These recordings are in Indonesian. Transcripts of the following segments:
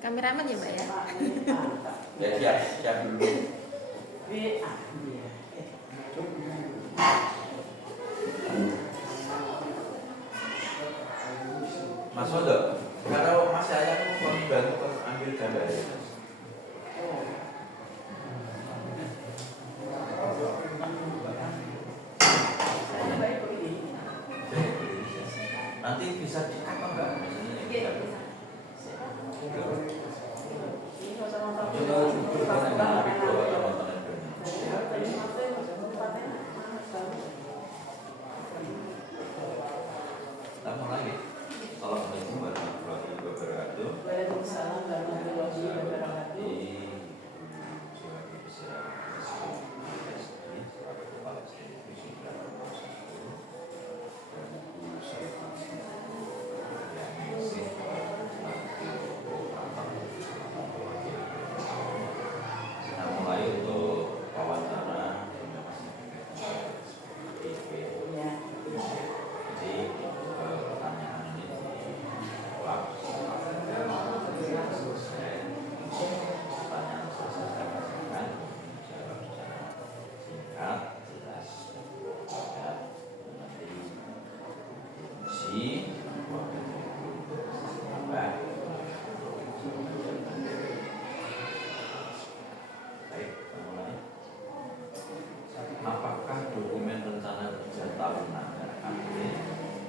Kameramen ya Mbak ya? Ya siap dulu. Mas Odo, kalau Mas saya mau bantu ambil gambar ya. Nanti bisa di-cut enggak? Iya, bisa. Assalamualaikum warahmatullahi wabarakatuh. Waalaikumsalam warahmatullahi wabarakatuh. Apakah dokumen rencana kerja tahunan RKP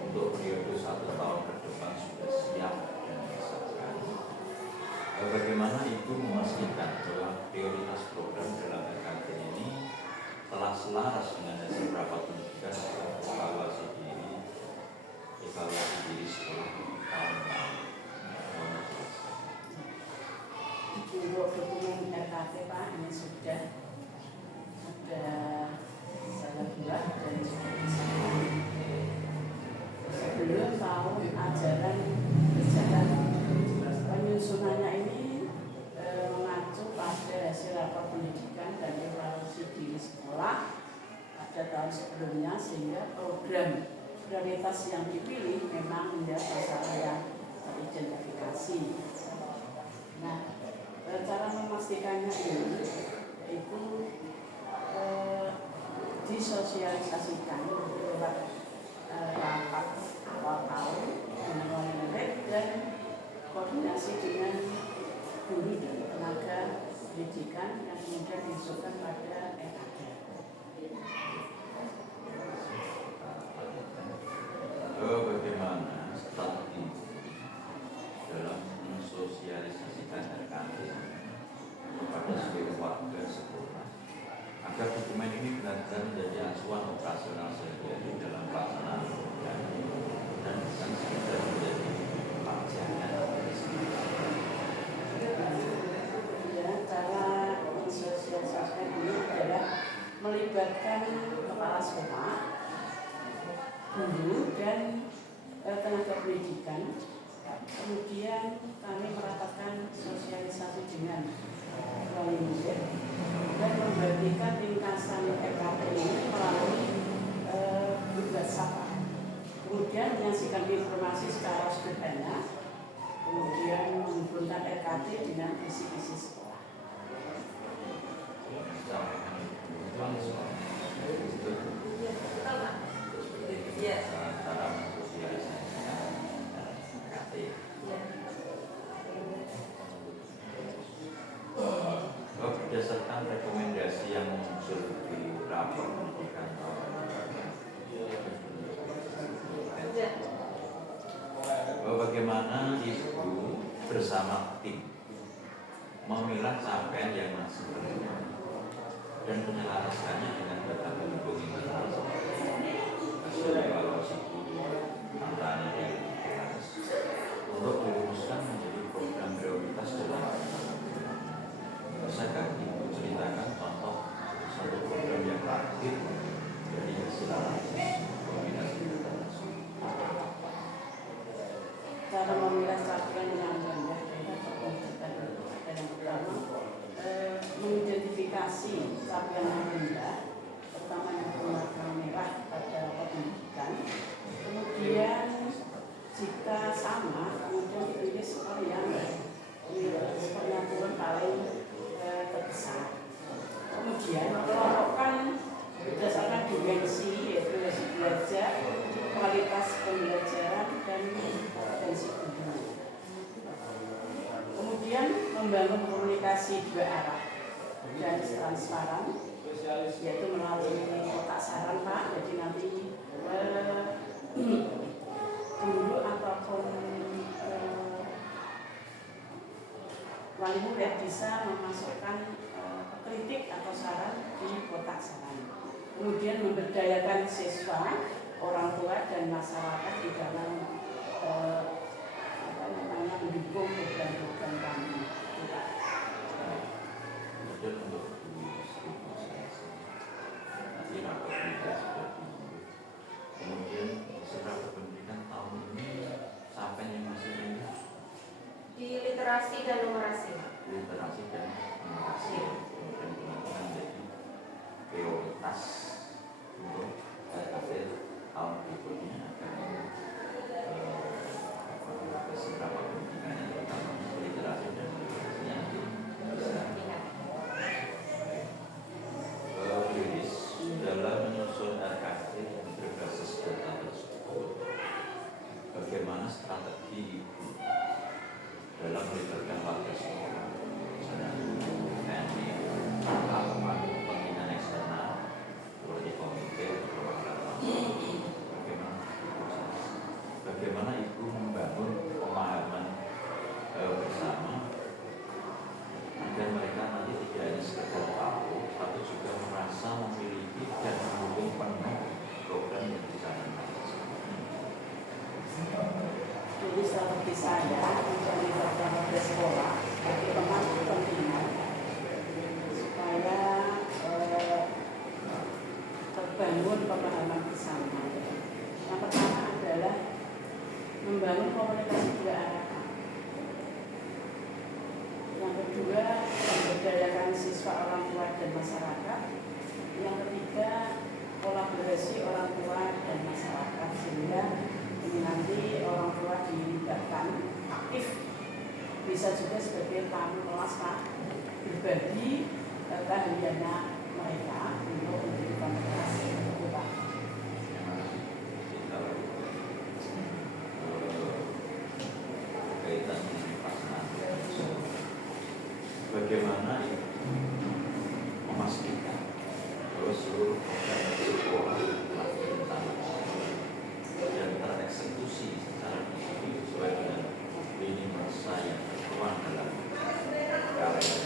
untuk periode 1 tahun ke depan sudah siap dan disahkan? Bagaimana Ibu memastikan bahwa prioritas program dalam RKP ini telah selaras dengan hasil rapat pendidikan dan evaluasi diri sekolah tahun lalu? Untuk dokumen RKP Pak, ini sudah saya buat dan sudah disahkan. Sebelum tahun ajaran berjalan, penyusunannya ini mengacu pada hasil rapat pendidikan dan evaluasi diri sekolah pada tahun sebelumnya, sehingga program prioritas yang dipilih memang masalah yang teridentifikasi. Nah, cara memastikannya ini itu disosialisasikan lewat rapat awal tahun dengan murid dan koordinasi dengan guru dan tenaga pendidikan yang kemudian dimasukkan pada RKP. Bagaimana strategi dalam mensosialisasikan RKP kepada seluruh warga sekolah agar dokumen ini benar-benar menjadi acuan operasional sehari-hari dalam pelaksanaan program dan bukan sekedar menjadi pajangan. Cara mensosialisasikan ini adalah melibatkan kepala sekolah, guru dan tenaga pendidikan. Kemudian kami merapatkan sosialisasi dengan wali murid dan membagikan ringkasan RKP ini melalui grup WhatsApp. Kemudian menyaksikan informasi secara sederhana, kemudian menghubungkan RKP dengan visi-visi sekolah. Cara mensosialisasikan RKP. Berdasarkan rekomendasi yang muncul di rapor pendidikan bagaimana Ibu bersama tim memilah capaian yang masih berkembang dan menyelaraskannya dengan data pendukung internal hasil evaluasi guru tantangan yang dibahas untuk dirumuskan menjadi program prioritas dalam. Bisakah Ibu ceritakan contoh satu program yang terakhir dari hasil analisis kombinasi data tersebut? Cara memilah capaian yang rendah dan yang pertama mengidentifikasi capaian yang rendah, pertama yang berwarna merah pada pendidikan, membangun komunikasi dua arah dan transparan, yaitu melalui kotak saran Pak. Jadi nanti guru ataupun wali murid bisa memasukkan kritik atau saran di kotak saran. Kemudian memberdayakan siswa, orang tua dan masyarakat di dalam mendukung program-program kami. Kemudian untuk distribusi nanti rapat juga sudah dibuat. Kemudian serta pendidikan tahun ini sampai yang masih rendah Di literasi dan numerasi. literasi dan numerasi. Kemudian teman-teman menjadi prioritas untuk akhir tahun berikutnya agar beberapa pendidikannya terutama literasi dan numerasinya bisa rilis dalam menyusun RKT yang berbasis data tersebut. Bagaimana strategi ibu dalam melibatkan warga sekolah, misalnya TNI, lakukan pembinaan eksternal, seperti komite atau bagaimana ibu membangun pemahaman bersama agar mereka nanti tidak hanya sekedar tahu, tapi juga merasa memiliki dan mendukung penuh program yang dijalankan. Jadi strategi saya untuk melibatkan warga sekolah sebagai pemangku kepentingan supaya terbangun pemahaman bersama. Yang pertama adalah membangun komunikasi dua arah. Yang kedua, memberdayakan siswa, orang tua dan masyarakat. Yang ketiga, kolaborasi orang tua dan masyarakat sehingga ini nanti orang tua dilibatkan aktif, bisa juga sebagai tamu kelas Pak, berbagi keahliannya mereka untuk menjadi komunikasi itu Pak. Kaitan dengan pasangan, bagaimana memastikan bahwa seluruh program sekolah dan tereksekusi secara positif sesuai dengan lini masa yang tertuang dalam KPK.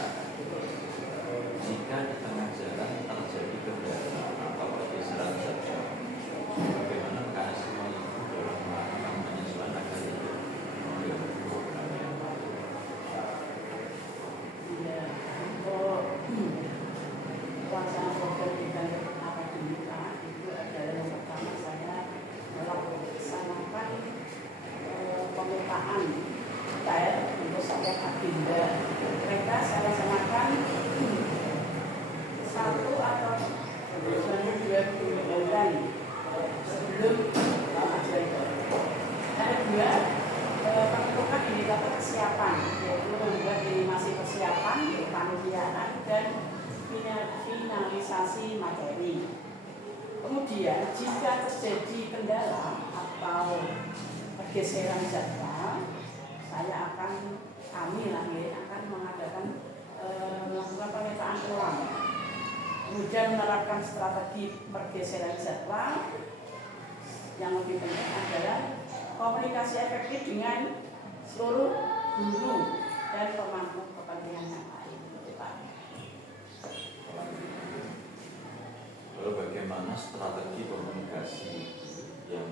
Jika di tengah jalan terjadi kendala atau pergeseran jadwal, bagaimana mekanisme ibu dalam melakukan penyesuaian agar itu menjadi program yang baik? Ya, untuk pelaksanaan program bidang akademika itu adalah yang pertama saya melaksanakan pemetaan detail untuk setiap agenda. Mereka saya laksanakan satu atau dua bulan sebelum ajaran. Yang kedua, menentukan indikator kesiapan, yaitu membuat animasi persiapan, kepanitiaan dan finalisasi materi. Kemudian jika terjadi kendala atau pergeseran jadwal, kami akan mengadakan melakukan pemetaan ulang. Kemudian menerapkan strategi pergeseran jadwal. Yang lebih penting adalah komunikasi efektif dengan seluruh guru dan pemangku kepentingan yang lain. Lalu bagaimana strategi komunikasi yang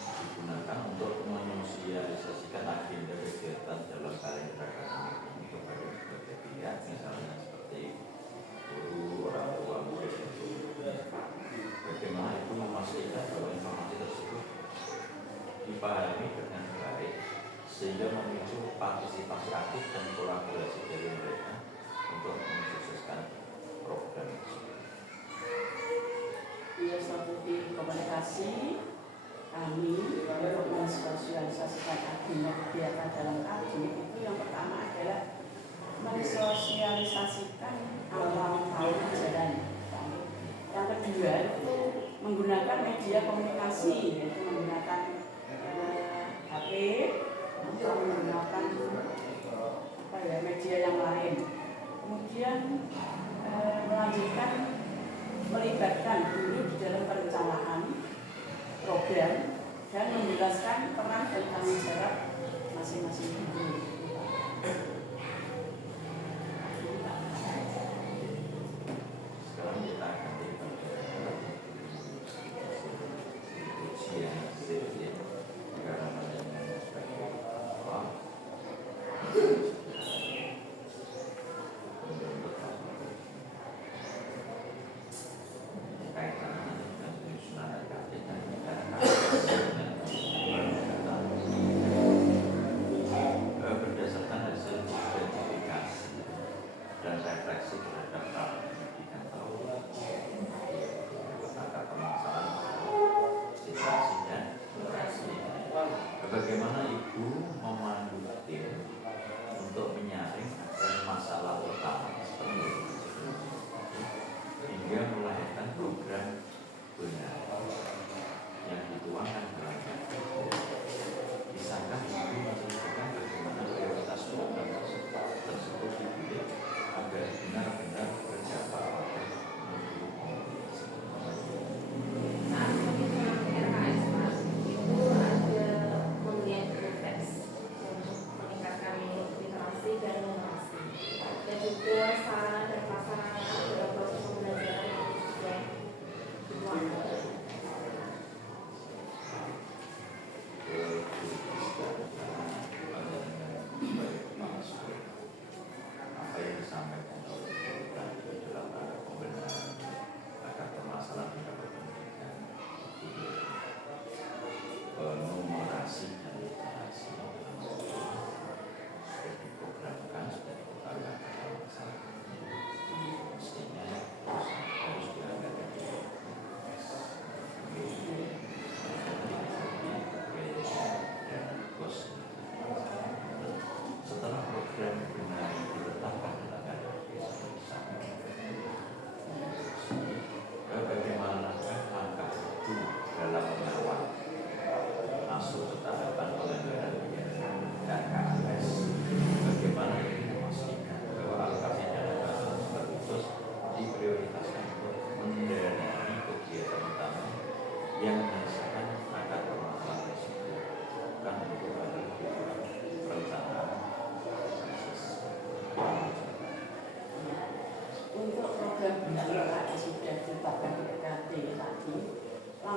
digunakan untuk menyosialisasikan agenda kegiatan dalam kalender akademik ini kepada berbagai pihak, misalnya seperti guru, orang tua, murid, bagaimana itu memastikan bahwa informasi tersebut dipahami dengan baik sehingga memicu partisipasi aktif dan kolaborasi dari mereka untuk mensukseskan program tersebut. Iya, strategi komunikasi kami untuk mensosialisasikan agenda kegiatan dalam akademik itu yang pertama adalah mensosialisasikan awal tahun ajaran. Yang kedua itu menggunakan media komunikasi, yaitu menggunakan HP atau menggunakan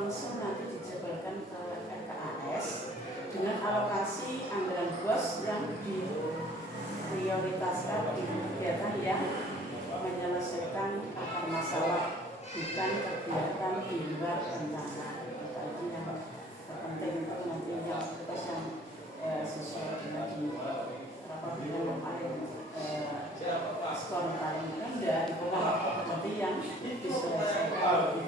langsung nanti dijabarkan ke RKAS dengan alokasi anggaran BOS yang diprioritaskan di kegiatan yang menyelesaikan akar masalah, bukan kegiatan di luar rencana. Itu yang penting untuk nanti yang kita sesuai dengan di yang paling skor paling rendah itu kan nanti yang diselesaikan.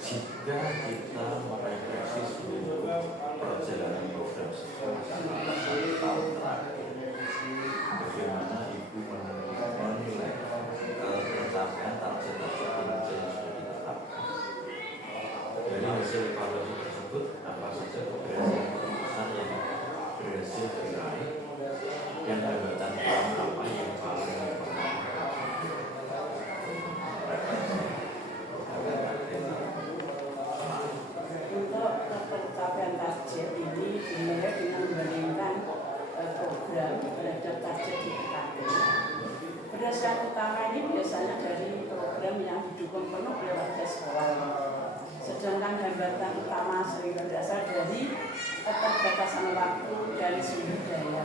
Jika kita merefleksi seluruh perjalanan program satu tahun terakhir, bagaimana Ibu menilai pencapaian target-target kinerja yang sudah ditetapkan? Dari hasil evaluasi tersebut, apa saja keberhasilan besar yang berhasil diraih dan hambatan apa yang paling Untuk pencapaian target ini dimulai dengan membandingkan program terhadap target di PKT. Berdasarkan utama ini biasanya dari program yang didukung penuh oleh warga sekolah. Sedangkan hambatan utama sering berasal dari keterbatasan waktu dan sumber daya.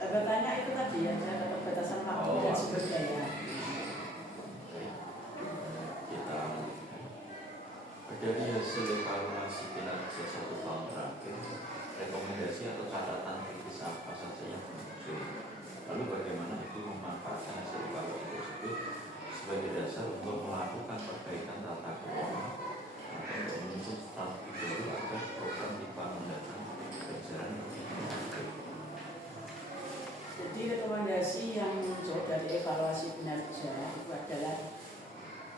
Hambatannya itu tadi ya, keterbatasan waktu dan sumber daya. Dari hasil evaluasi kinerja 1 tahun terakhir, rekomendasi atau catatan kritis apa saja yang muncul? Lalu bagaimana Ibu memanfaatkan hasil evaluasi tersebut sebagai dasar untuk melakukan perbaikan tata kelola atau untuk menyusun strategi baru agar program IPA mendatang berjalan lebih baik? Jadi rekomendasi yang muncul dari evaluasi kinerja itu adalah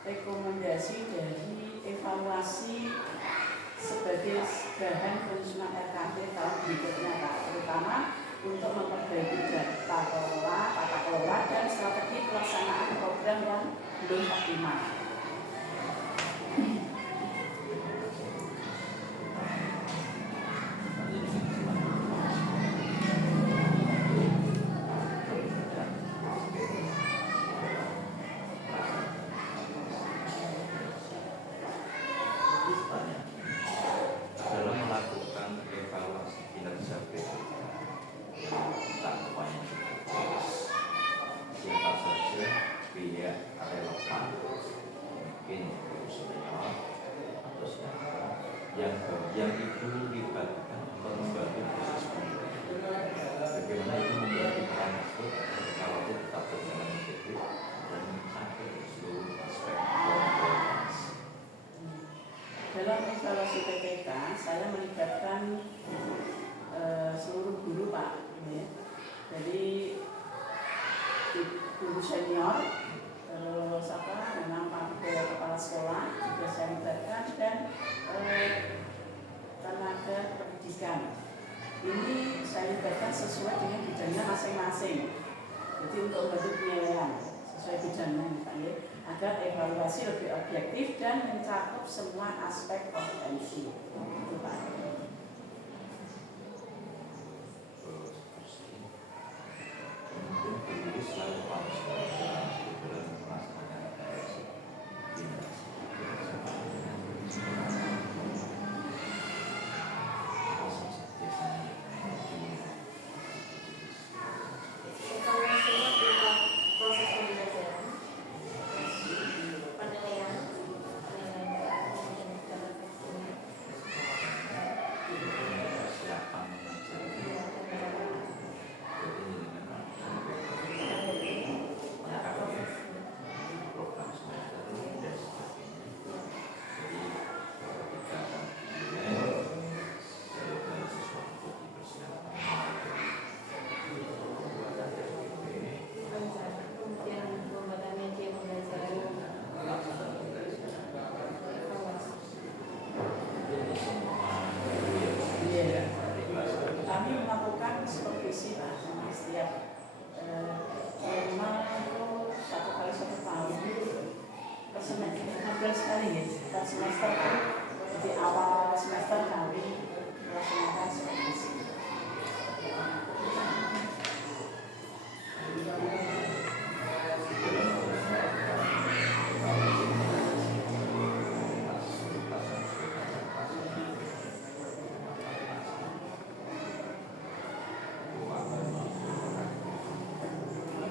rekomendasi dari evaluasi sebagai bahan penyusunan RKT tahun berikutnya, terutama untuk memperbaiki tata kelola dan strategi pelaksanaan program yang belum optimal. Dalam melakukan evaluasi kinerja BPK, siapa saja pihak relevan, mungkin guru senior atau siapa yang Ibu libatkan untuk membantu proses pendidikan. Bagaimana Ibu membagi peran tersebut kalau tetap berjalan efektif dan mencapai seluruh aspek kualitas. Dalam evaluasi PPK, saya melibatkan seluruh guru Pak. Jadi guru senior, terus memang Pak Kepala Sekolah juga saya libatkan dan tenaga pendidikan. Ini saya libatkan sesuai dengan bidangnya masing-masing. Jadi untuk membantu penilaian sesuai bidangnya, agar evaluasi lebih objektif dan mencakup semua aspek kompetensi. Itu Pak. semester di awal semester kami melaksanakan supervisi.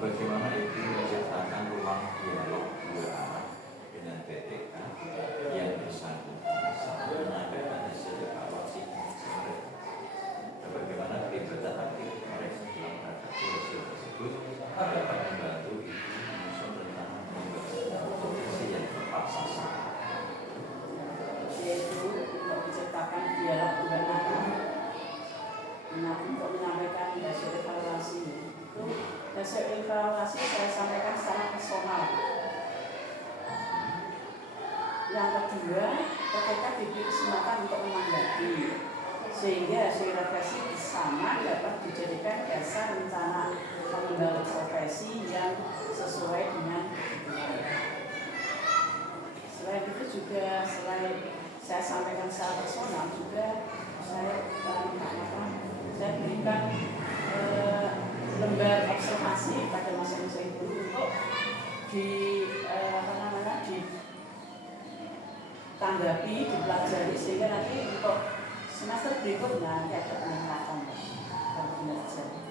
Bagaimana Ibu menciptakan ruang dialog dua arah dengan PTK yang bersangkutan saat menyampaikan hasil evaluasi mereka, dan bagaimana keterlibatan aktif mereka dalam menghadapi hasil tersebut dapat membantu Ibu menyusun rencana pengembangan profesi yang tepat sasaran. Yaitu untuk menciptakan dialog dua arah. Nah, untuk menyampaikan hasil evaluasi itu, hasil evaluasi saya sampaikan secara personal. Yang kedua, ketika diberi kesempatan untuk menanggapi, sehingga hasil refleksi bersama dapat dijadikan dasar rencana pengembangan profesi yang sesuai dengan kebutuhan. Selain itu juga, selain saya sampaikan secara personal, juga saya berikan lembar observasi pada masing-masing guru untuk ditanggapi, dipelajari, sehingga nanti untuk semester berikutnya nanti ada peningkatan dalam kinerja.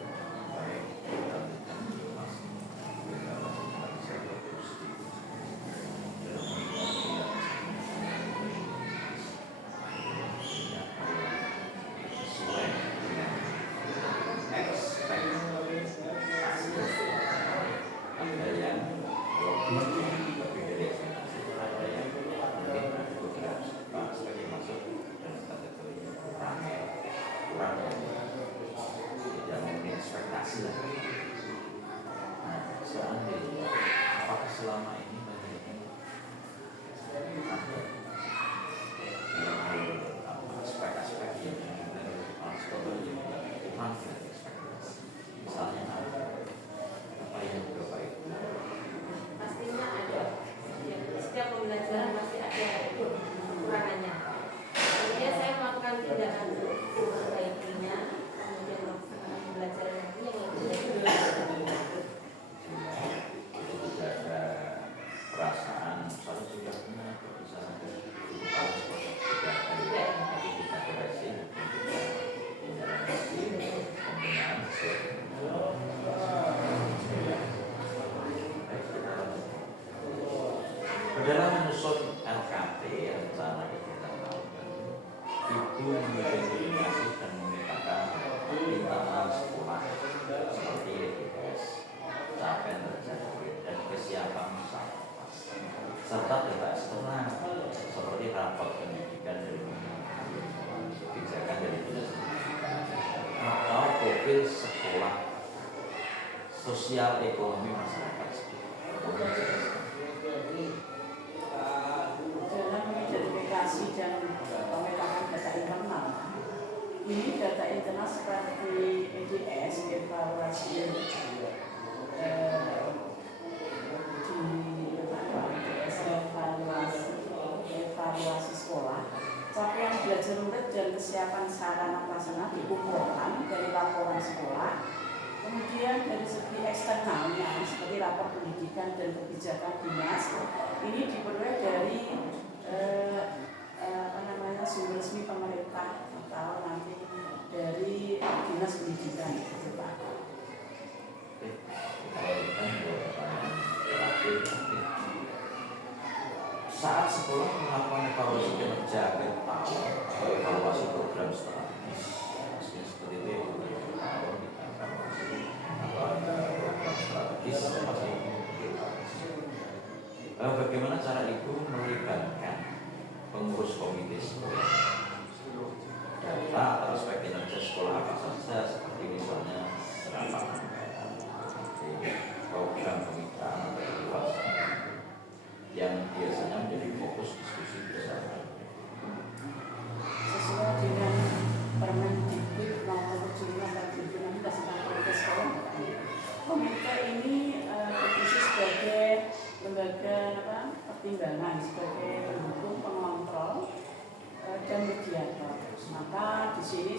Apakah selama ini manajemen ada aspek-aspek yang dari kepala sekolah yang kurang dari ekspektasi? Misalnya apa yang Bapak Ibu? Pastinya ada. Ya, setiap pembelajaran pasti ada kekurangannya. Kemudian saya melakukan tindakan untuk memperbaikinya, kemudian melakukan pembelajaran lagi yang lebih baik. Perasaan misalnya sudah pernah berbicara dengan kepala sekolah tidak ada tapi kita koreksi pembinaan dalam menyusun LKP rencana kegiatan tahunan, Ibu mengidentifikasi dan memetakan permintaan sekolah seperti EBS, capaian tercapai dan kesiapan usaha, serta data eksternal seperti rapor pendidikan dari kebijakan dari dinas atau profil sekolah sosial ekonomi masyarakat sekitar. Dalam mengidentifikasi dan memetakan data internal, ini data internal seperti EDS, evaluasi evaluasi sekolah, capaian belajar murid dan kesiapan sarana prasarana dikumpulkan dari laporan sekolah. Kemudian dari segi eksternalnya seperti rapor pendidikan dan kebijakan dinas, ini diperoleh dari sumber resmi pemerintah atau nanti dari dinas pendidikan gitu Pak. Saat sekolah melakukan evaluasi kinerja akhir tahun atau evaluasi program strategis, seperti itu tahun kita evaluasi program strategis seperti itu. Bagaimana cara Ibu melibatkan pengurus komite sekolah, data atau aspek kinerja sekolah apa saja seperti misalnya rapat program kemitraan atau evaluasi yang biasanya menjadi fokus diskusi bersama. Sesuai dengan Permendikbud nomor 7/2016 tentang komite sekolah, komite ini berfungsi sebagai lembaga pertimbangan, sebagai pendukung, pengontrol dan mediator. Maka di sini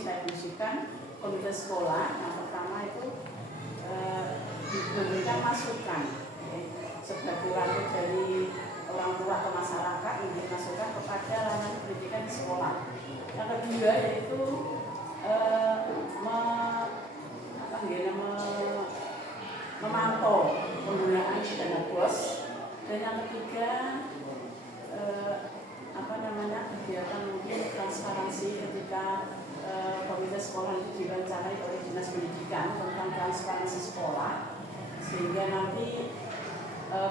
memberikan masukan sebagai wakil dari orang tua ke masyarakat, memberi masukan kepada layanan pendidikan di sekolah. Yang kedua yaitu memantau penggunaan dana BOS, dan yang ketiga kegiatan mungkin transparansi ketika komite sekolah itu diwawancarai oleh dinas pendidikan tentang transparansi sekolah, sehingga nanti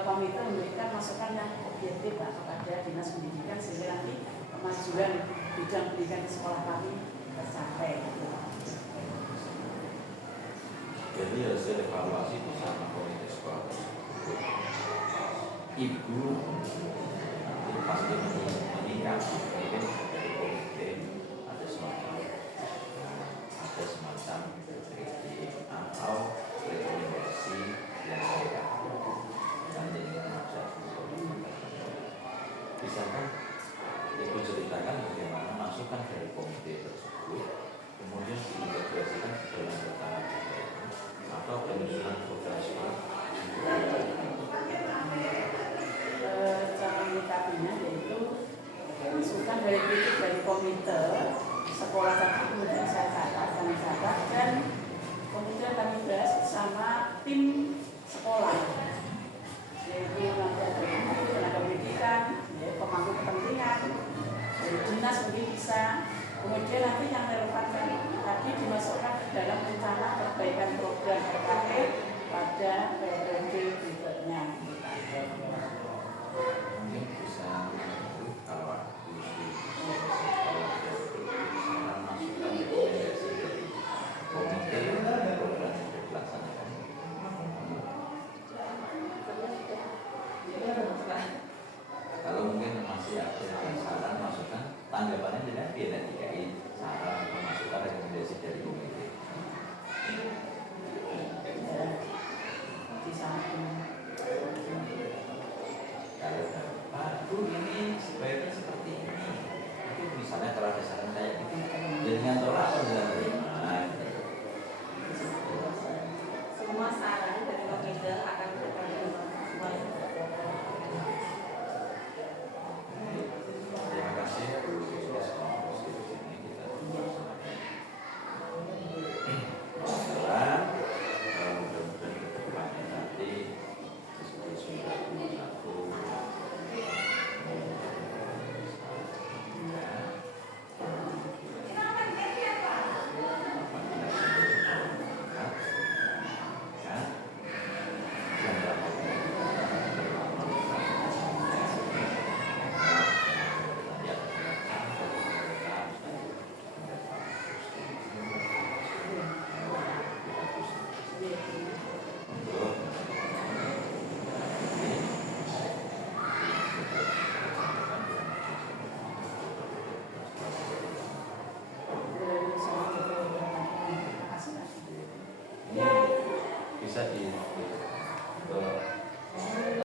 komite memberikan masukan yang objektif kepada dinas pendidikan sehingga nanti kemajuan bidang pendidikan di sekolah kami tercapai. Jadi hasil evaluasi bersama komite sekolah, ibu nanti pasti meningkat, mungkin